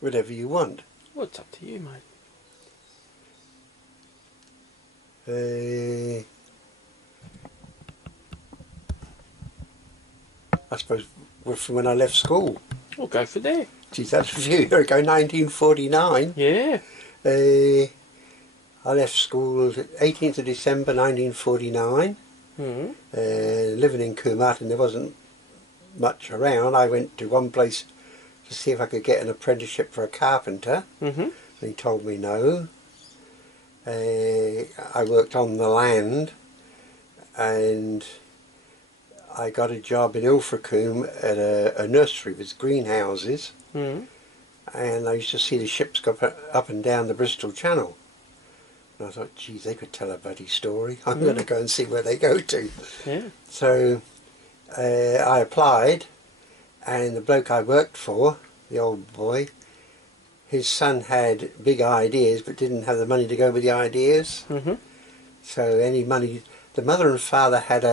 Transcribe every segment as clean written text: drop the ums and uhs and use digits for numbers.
whatever you want. Well, it's up to you, mate. I suppose from when I left school. We'll go for there. Geez, that's a few years ago, 1949. Yeah. I left school 18th of December 1949. Mm. Living in Coomartin, there wasn't much around. I went to one place to see if I could get an apprenticeship for a carpenter. Mm-hmm. He told me no. I worked on the land, and I got a job in Ilfracombe at a nursery with greenhouses, Mm. and I used to see the ships go up and down the Bristol Channel. And I thought, geez, they could tell a bloody story. I'm going to go and see where they go to. Yeah. So I applied, and the bloke I worked for, the old boy, his son had big ideas but didn't have the money to go with the ideas. Mm-hmm. So any money, the mother and father had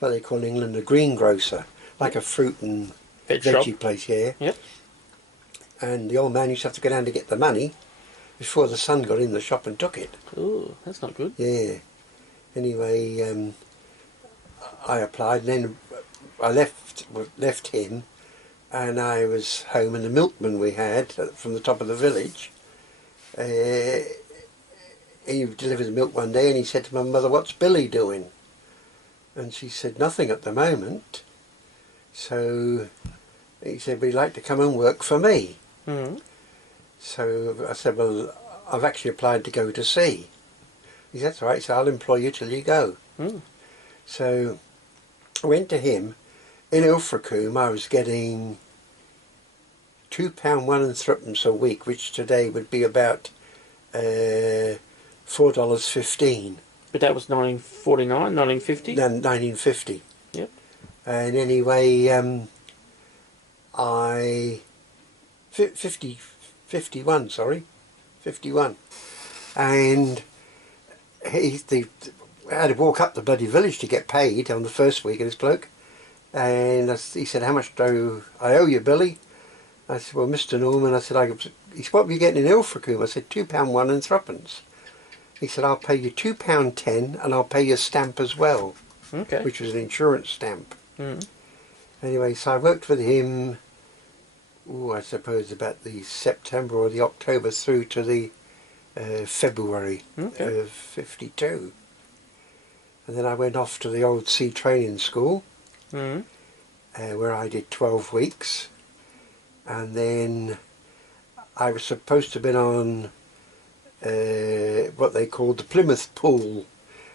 what they call in England a greengrocer, like a fruit and veggie place here. Yep. And the old man used to have to go down to get the money before the son got in the shop and took it. Oh, that's not good. Yeah. Anyway, I applied, and then I left him, and I was home, and the milkman we had from the top of the village, he delivered the milk one day, and he said to my mother, "What's Billy doing?" And she said, "Nothing at the moment." So he said, "Would you like to come and work for me?" Mm. So I said, "Well, I've actually applied to go to sea." He said, "That's all right, so I'll employ you till you go." Mm. So I went to him. In Ilfracombe I was getting £2 1 and threepence a week, which today would be about $4.15. But that was 1949, 1950? 1950. Yep. And anyway, 51, sorry, 51. And I had to walk up the bloody village to get paid on the first week of this bloke. And he said, "How much do I owe you, Billy?" I said, "Well, Mr. Norman," I said, he said, "What were you getting in Ilfracombe?" I said, £2 1 and threepence. He said, "I'll pay you £2.10 and I'll pay you a stamp as well." Okay. Which was an insurance stamp. Mm. Anyway, so I worked with him, I suppose about the September or the October through to the February of 52. And then I went off to the old sea training school, where I did 12 weeks. And then I was supposed to have been on what they called the Plymouth Pool.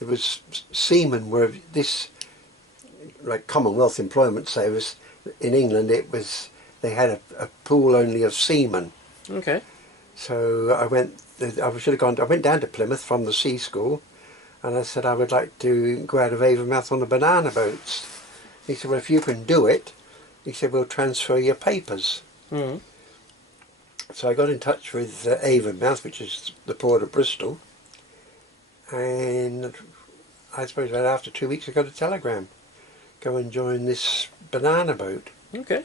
It was seamen were this, like Commonwealth Employment Service in England, they had a pool only of seamen. Okay. So I went down to Plymouth from the sea school, and I said I would like to go out of Avonmouth on the banana boats. He said, "Well, if you can do it," he said, "we'll transfer your papers." Mm. So I got in touch with Avonmouth, which is the port of Bristol, and I suppose about after 2 weeks I got a telegram, "Go and join this banana boat." Okay.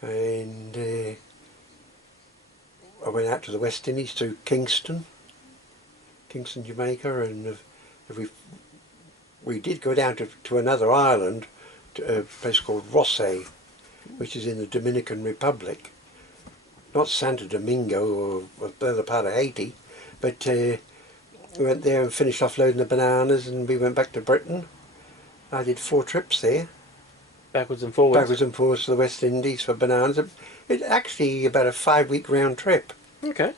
And I went out to the West Indies, to Kingston, Jamaica, and we did go down to another island, to a place called Rosse, which is in the Dominican Republic. Not Santo Domingo or the other part of Haiti, but we went there and finished off loading the bananas, and we went back to Britain. I did 4 trips there. Backwards and forwards. Backwards and forwards to the West Indies for bananas. It's actually about a 5-week round trip. Okay.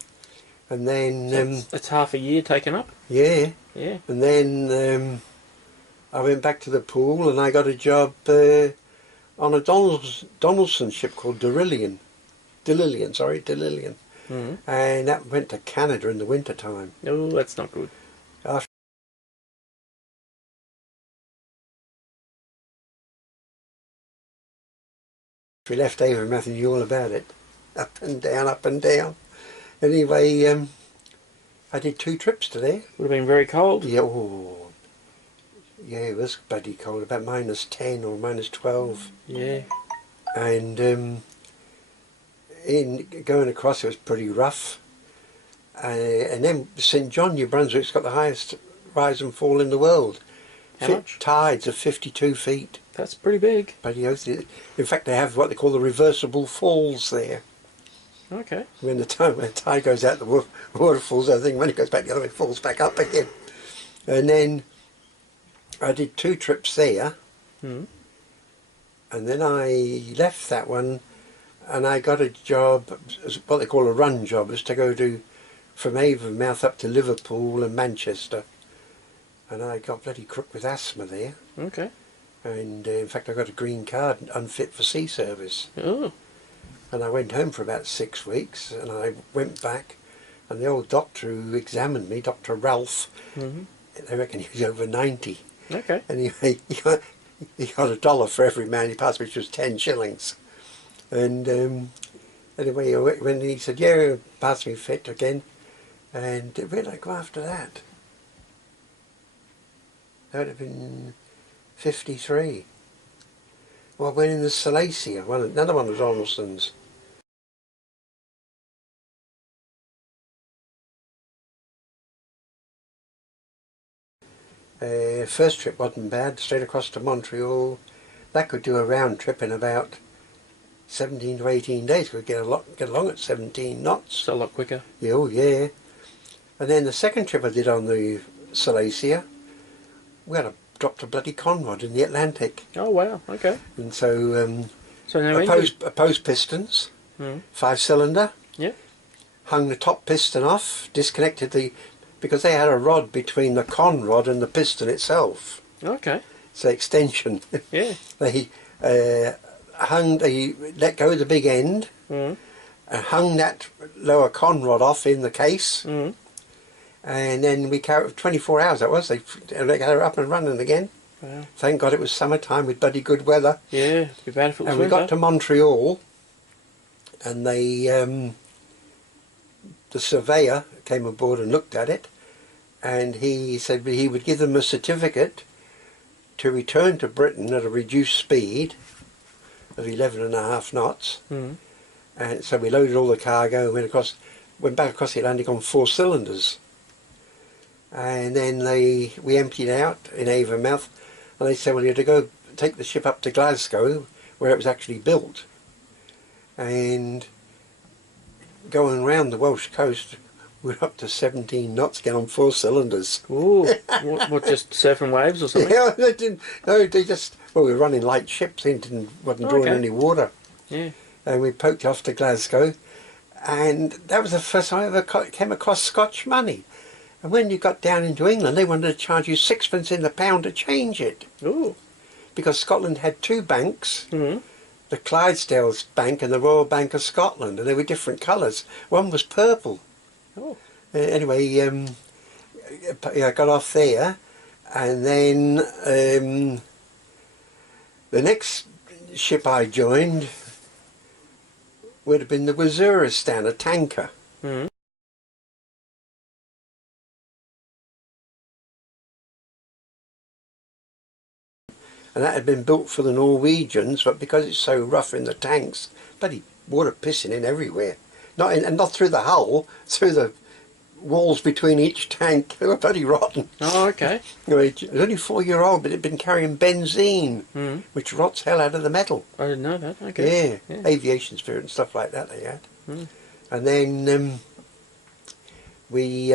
And then... that's half a year taken up? Yeah. Yeah. And then I went back to the pool, and I got a job on a Donaldson ship called Delilian. Mm. And that went to Canada in the winter time. Oh, that's not good. After we left Avonmouth, and knew all about it. Up and down, up and down. Anyway, I did 2 trips to there. Would have been very cold. Yeah, yeah, it was bloody cold, about -10 or -12. Yeah. And in going across, it was pretty rough. And then St John, New Brunswick's got the highest rise and fall in the world. How much? Tides of 52 feet. That's pretty big. But in fact, they have what they call the reversible falls there. Okay. When the tide goes out, the waterfalls, I think when it goes back the other way, it falls back up again. And then I did 2 trips there. Mm. And then I left that one, and I got a job, what they call a run job, is to go from Avonmouth up to Liverpool and Manchester. And I got bloody crook with asthma there. Okay. And in fact, I got a green card, unfit for sea service. Oh. And I went home for about 6 weeks, and I went back, and the old doctor who examined me, Dr. Ralph, they reckon he was over 90. Okay. Anyway, he got $1 for every man he passed, which was 10 shillings. And anyway, when he said, yeah, pass me fit again, and where did I go after that? That would have been 53. Well, I went in the Silesia, another one was Ormston's. First trip wasn't bad, straight across to Montreal. That could do a round trip in about 17 to 18 days. Could get along at 17 knots. So a lot quicker. Yeah, oh yeah. And then the second trip I did on the Silesia, we had dropped a bloody conrod in the Atlantic. Oh wow. Okay. And so So now opposed pistons, 5-cylinder. Yeah. Hung the top piston off, disconnected because they had a rod between the conrod and the piston itself. Okay. It's the extension. Yeah. They let go of the big end, and hung that lower conrod off in the case, and then we carried 24 hours. That was they got her up and running again. Wow. Thank God it was summertime with bloody good weather. Yeah, it'd be bad if it was And we got to Montreal, and the surveyor came aboard and looked at it, and he said he would give them a certificate to return to Britain at a reduced speed of 11.5 knots. And so we loaded all the cargo and went back across the Atlantic on 4 cylinders. And then we emptied out in Avonmouth, and they said, well, you had to go take the ship up to Glasgow, where it was actually built. And going around the Welsh coast, we're up to 17 knots again on 4 cylinders. Ooh, what, just surfing waves or something? Yeah, they didn't. No, we were running light ships. They wasn't drawing any water. Yeah. And we poked off to Glasgow, and that was the first time I ever came across Scotch money. And when you got down into England, they wanted to charge you 6p in the pound to change it. Ooh. Because Scotland had 2 banks, the Clydesdales Bank and the Royal Bank of Scotland, and they were different colours. One was purple. Oh. Anyway, I got off there, and then the next ship I joined would have been the Waziristan, a tanker. Mm. And that had been built for the Norwegians, but because it's so rough in the tanks, bloody water pissing in everywhere. Not through the hull, through the walls between each tank. They were bloody rotten. Oh, okay. It was only 4-year-old, but it had been carrying benzene, which rots hell out of the metal. I didn't know that. Okay. Yeah, aviation spirit and stuff like that they had. And then we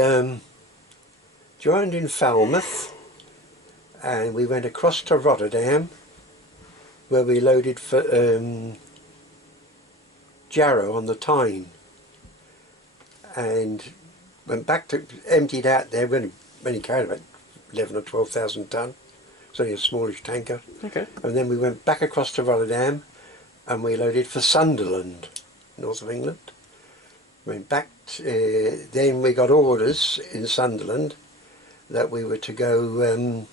joined in Falmouth, and we went across to Rotterdam, where we loaded for Jarrow on the Tyne, and went back to, emptied out there, when he carried about 11 or 12,000 tonne. It's only a smallish tanker. Okay. And then we went back across to Rotterdam, and we loaded for Sunderland, north of England. Went back, then we got orders in Sunderland that we were to go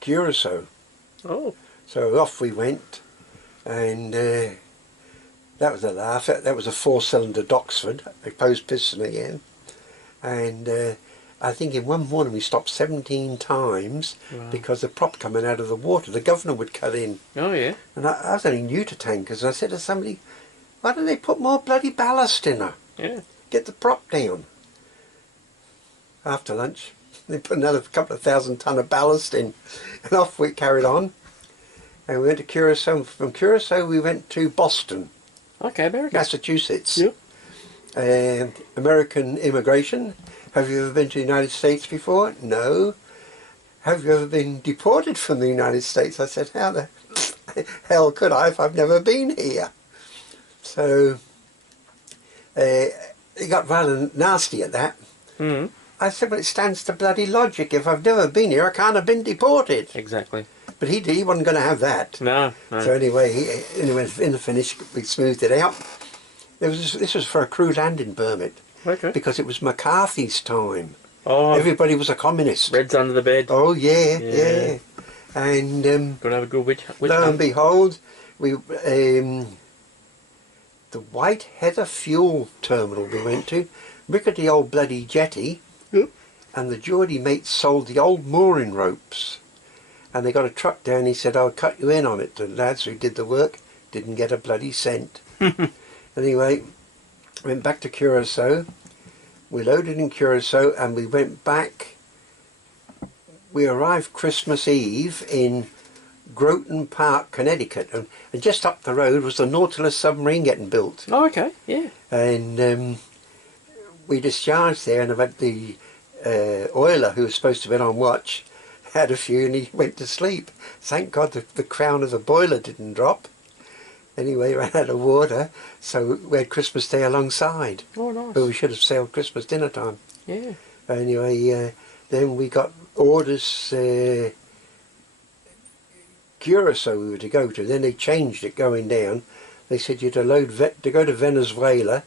Curacao. Oh. So off we went, and that was a laugh. That was a 4-cylinder Doxford, opposed piston again. And I think in one morning we stopped 17 times because the prop coming out of the water, the governor would cut in. Oh, yeah. And I was only new to tankers, and I said to somebody, why don't they put more bloody ballast in her? Yeah. Get the prop down. After lunch, they put another couple of 1,000 ton of ballast in, and off we carried on. And we went to Curacao. From Curacao, we went to Boston, Okay, America. Massachusetts. Yeah. And American immigration. Have you ever been to the United States before? No. Have you ever been deported from the United States? I said, how the hell could I if I've never been here? So it got rather nasty at that. Mm. I said, but it stands to bloody logic. If I've never been here, I can't have been deported. Exactly. But he wasn't going to have that. No, no. So anyway, in the finish, we smoothed it out. This was for a crew landing permit. Okay. Because it was McCarthy's time. Oh, Everybody was a communist. Red's under the bed. Oh, yeah, Yeah. yeah. And Gonna have a good witch lo and hunt. behold, we the White Heather fuel terminal we went to, rickety old bloody jetty, Yep. and the Geordie mates sold the old mooring ropes. And they got a truck down, he said, I'll cut you in on it. The lads who did the work didn't get a bloody cent. Anyway, went back to Curacao. We loaded in Curacao and we went back. We arrived Christmas Eve in Groton Park, Connecticut. And just up the road was the Nautilus submarine getting built. Oh, okay. Yeah. And we discharged there, and about the oiler who was supposed to have been on watch had a few and he went to sleep. Thank God the crown of the boiler didn't drop. Anyway, ran out of water, so we had Christmas Day alongside. Oh, nice. But we should have sailed Christmas dinner time. Yeah. Anyway, then we got orders, Curacao we were to go to. Then they changed it going down. They said you'd to go to Venezuela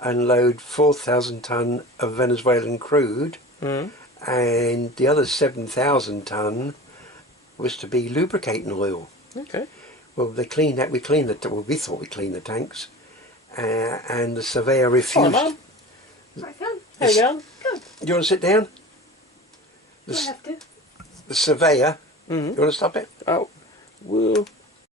and load 4,000 ton of Venezuelan crude, Mm. and the other 7,000 ton was to be lubricating oil. Okay. Well, they cleaned that. We cleaned well, we thought we cleaned the tanks, and the surveyor Hi, refused. Mum. I can. How you going? Good. Do you want to sit down? Do I have to? The surveyor. Mm-hmm. You want to stop it? Oh, well,